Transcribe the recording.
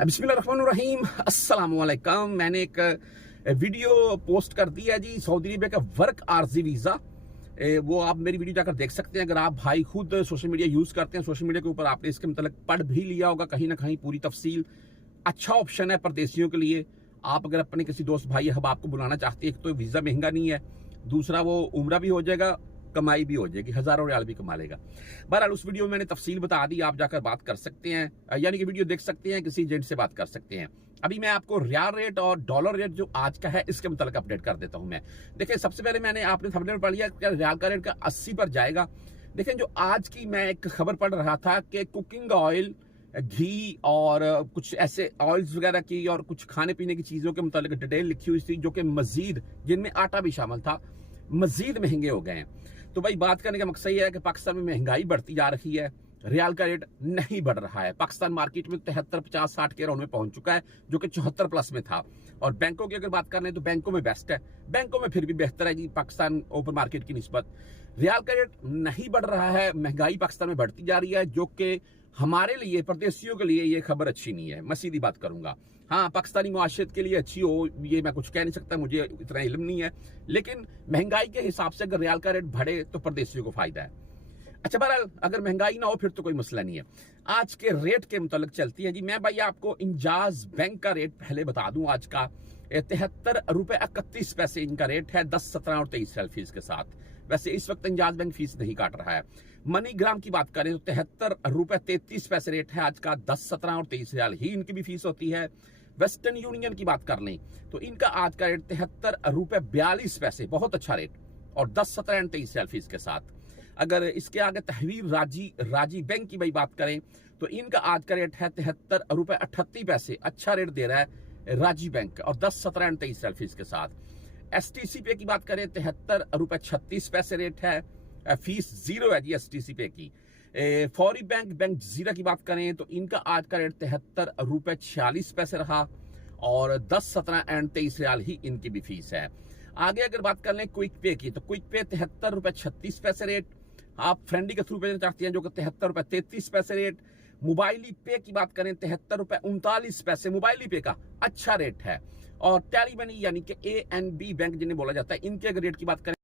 बिस्मिल्लाहिर्रहमानिर्रहीम अस्सलाम वालेकुम। मैंने एक वीडियो पोस्ट कर दी है जी, सऊदी अरेबिया का वर्क आरजी वीज़ा। वो आप मेरी वीडियो जाकर देख सकते हैं। अगर आप भाई खुद सोशल मीडिया यूज़ करते हैं, सोशल मीडिया के ऊपर आपने इसके मतलब पढ़ भी लिया होगा कहीं ना कहीं पूरी तफसील। अच्छा ऑप्शन है परदेशियों के लिए। आप अगर अपने किसी दोस्त भाई अहबाब को बुलाना चाहते हैं, एक तो वीज़ा महंगा नहीं है, दूसरा वो उम्रा भी हो जाएगा, कमाई भी हो जाएगी, हज़ारों रियाल भी कमा लेगा। बहरहाल उस वीडियो में मैंने तफसील बता दी, आप जाकर बात कर सकते हैं, यानी कि वीडियो देख सकते हैं, किसी एजेंट से बात कर सकते हैं। अभी मैं आपको रियाल रेट और डॉलर रेट जो आज का है इसके मुताबिक अपडेट कर देता हूं। मैं देखिए, सबसे पहले मैंने आपने थंबनेल पढ़ लिया कि रियाल का रेट का 80 पर जाएगा। देखें, जो आज की मैं एक खबर पढ़ रहा था कि कुकिंग ऑयल, घी और कुछ ऐसे ऑयल्स वगैरह की और कुछ खाने पीने की चीजों के मुताबिक डिटेल लिखी हुई थी, जो कि मजीद, जिनमें आटा भी शामिल था, मजीद महंगे हो गए हैं। तो भाई बात करने का मकसद यह है कि पाकिस्तान में महंगाई बढ़ती जा रही है, रियाल का रेट नहीं बढ़ रहा है। पाकिस्तान मार्केट में 73, 50, 60 के राउंड में पहुंच चुका है, जो कि 74 प्लस में था। और बैंकों की अगर बात करें तो बैंकों में बेस्ट है, बैंकों में फिर भी बेहतर है जी पाकिस्तान ओपन मार्केट की निस्बत। रियाल का रेट नहीं बढ़ रहा है, महंगाई पाकिस्तान में बढ़ती जा रही है, जो कि हमारे लिए, परदेशियों के लिए ये खबर अच्छी नहीं है। मैं सीधी बात करूंगा। हाँ, पाकिस्तानी मुआशरत के लिए अच्छी हो ये मैं कुछ कह नहीं सकता, मुझे इतना इल्म नहीं है, लेकिन महंगाई के हिसाब से अगर रियाल का रेट बढ़े तो परदेशियों को फायदा है। अच्छा, बहरहाल अगर महंगाई ना हो फिर तो कोई मसला नहीं है। आज के रेट के मुतालिक चलती है जी। मैं भाई आपको इंजाज बैंक का रेट पहले बता दूं। आज का 73 रुपए 31 पैसे इनका रेट है, 10, 17 और 23 रियाल फीस के साथ। वैसे इस वक्त इंजाज बैंक फीस नहीं काट रहा है। मनीग्राम की बात करें तो 73 रुपए 33 पैसे रेट है आज का, 10, 17 और 23 रियाल ही इनकी भी फीस होती है। वेस्टर्न यूनियन की बात कर लें तो इनका आज का रेट 73 रुपए 42 पैसे, बहुत अच्छा रेट, और 10, 17 और 23 रियाल फीस के साथ। अगर इसके आगे तहवीर राजी बैंक की भाई बात करें तो इनका आज का रेट है 73 रुपए 38 पैसे, अच्छा रेट दे रहा है राजी बैंक, और 10, 17 और 23 रियाल फीस के साथ। STC पे की बात करें 73 रुपए 36 पैसे रेट है, फीस जीरो है जी STC पे की। फौरी बैंक जीरा की बात करें तो इनका आज का रेट 73 रुपए 46 पैसे रहा, और 10, 17 और 23 रियाल ही इनकी भी फीस है। आगे अगर बात कर लें क्विक पे की तो क्विक पे 73 रुपए 36 पैसे रेट। आप फ्रेंडी के थ्रू भेजना चाहते हैं जो कि 73 रुपए 33 पैसे रेट। मोबाइली पे की बात करें 73 रुपए 39 पैसे, मोबाइली पे का अच्छा रेट है। और टेली मनी यानी कि ANB बैंक जिन्हें बोला जाता है, इनके अगर रेट की बात करें